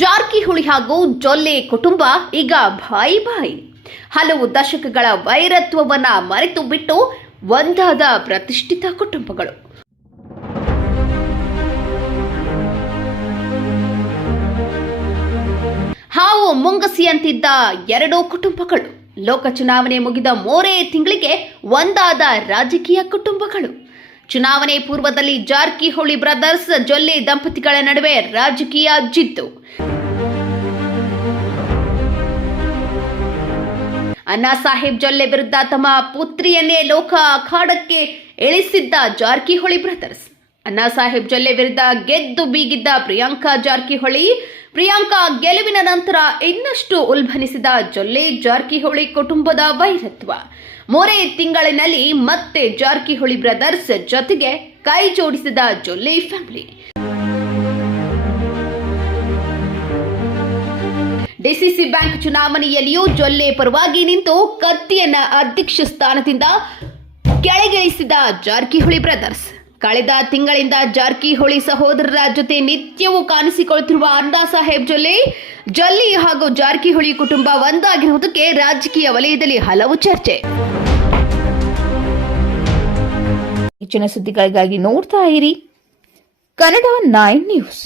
ಜಾರಕಿಹೊಳಿ ಹಾಗೂ ಜೊಲ್ಲೆ ಕುಟುಂಬ ಈಗ ಬಾಯಿ ಬಾಯಿ ಹಲವು ದಶಕಗಳ ವೈರತ್ವವನ್ನ ಮರೆತು ಬಿಟ್ಟು ಒಂದಾದ ಪ್ರತಿಷ್ಠಿತ ಕುಟುಂಬಗಳು. ಹಾವು ಮುಂಗಸಿಯಂತಿದ್ದ ಎರಡೂ ಕುಟುಂಬಗಳು. ಲೋಕ ಚುನಾವಣೆ ಮುಗಿದ ಮೂರೇ ತಿಂಗಳಿಗೆ ಒಂದಾದ ರಾಜಕೀಯ ಕುಟುಂಬಗಳು. ಚುನಾವಣೆ ಪೂರ್ವದಲ್ಲಿ ಜಾರಕಿಹೊಳಿ ಬ್ರದರ್ಸ್ ಜೊಲ್ಲೆ ದಂಪತಿಗಳ ನಡುವೆ ರಾಜಕೀಯ ಜಿದ್ದು. ಅಣ್ಣಾ ಸಾಹೇಬ್ ಜೊಲ್ಲೆ ವಿರುದ್ಧ ತಮ್ಮ ಪುತ್ರಿಯನ್ನೇ ಲೋಕ ಅಖಾಡಕ್ಕೆ ಇಳಿಸಿದ್ದ ಜಾರಕಿಹೊಳಿ ಬ್ರದರ್ಸ್. ಅಣ್ಣಾ ಸಾಹೇಬ್ ಜೊಲ್ಲೆ ವಿರುದ್ಧ ಗೆದ್ದು ಬೀಗಿದ್ದ ಪ್ರಿಯಾಂಕಾ ಜಾರಕಿಹೊಳಿ, ಪ್ರಿಯಾಂಕಾ ಗೆಲುವಿನ ನಂತರ ಇನ್ನಷ್ಟು ಉಲ್ಬಣಿಸಿದ ಜೊಲ್ಲೆ ಜಾರಕಿಹೊಳಿ ಕುಟುಂಬದ ವೈರತ್ವ. ಮೂರೇ ತಿಂಗಳಿನಲ್ಲಿ ಮತ್ತೆ ಜಾರಕಿಹೊಳಿ ಬ್ರದರ್ಸ್ ಜೊತೆಗೆ ಕೈ ಜೋಡಿಸಿದ ಜೊಲ್ಲೆ ಫ್ಯಾಮಿಲಿ. ಡಿಸಿಸಿ ಬ್ಯಾಂಕ್ ಚುನಾವಣೆಯಲ್ಲಿಯೂ ಜೊಲ್ಲೆ ಪರವಾಗಿ ನಿಂತು ಕತ್ತಿಯನ್ನ ಅಧ್ಯಕ್ಷ ಸ್ಥಾನದಿಂದ ಕೆಳಗಿಳಿಸಿದ ಜಾರಕಿಹೊಳಿ ಬ್ರದರ್ಸ್. ಕಳೆದ ತಿಂಗಳಿಂದ ಜಾರಕಿಹೊಳಿ ಸಹೋದರರ ಜೊತೆ ನಿತ್ಯವೂ ಕಾಣಿಸಿಕೊಳ್ಳುತ್ತಿರುವ ಅಣ್ಣಾ ಸಾಹೇಬ್ ಜೊಲ್ಲೆ, ಜೊಲ್ಲಿ ಹಾಗೂ ಜಾರಕಿಹೊಳಿ ಕುಟುಂಬ ಒಂದಾಗಿರುವುದಕ್ಕೆ ರಾಜಕೀಯ ವಲಯದಲ್ಲಿ ಹಲವು ಚರ್ಚೆ. ಹೆಚ್ಚಿನ ಸುದ್ದಿಗಳಿಗಾಗಿ ನೋಡ್ತಾ ಇರಿ. Kannada nine news.